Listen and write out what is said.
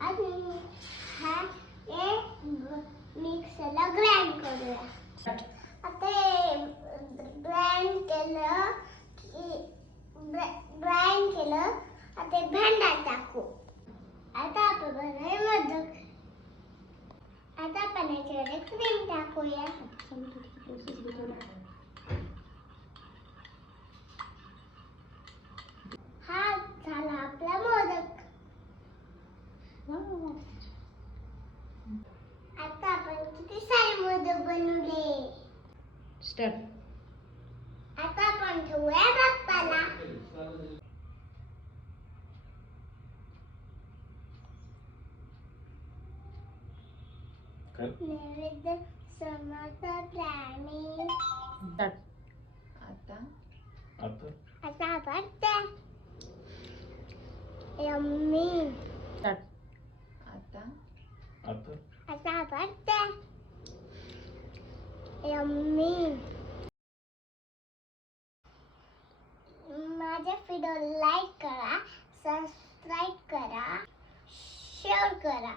आणि हा मिक्सरला ग्राइंड करूया. आता ग्राइंड केलं की ग्राइंड केलं आता भांड्यात टाकू. आता आपण बनवूया मोदक. आता आपण याच्यामध्ये क्रीम टाकूया. हा झाला आपला मोदक. आता आपण किती सारे मोदक बनवले. स्टार्ट. आता आपण ठेवूया बाप्पाला. नैवेद्य समर्थ प्राणी. स्टार्ट. आता आता आपण त्या यम्मी. स्टार्ट. आता आता आपण त्या यम्मी. माझ्या व्हिडिओ लाईक करा, सबस्क्राईब करा, शेअर करा.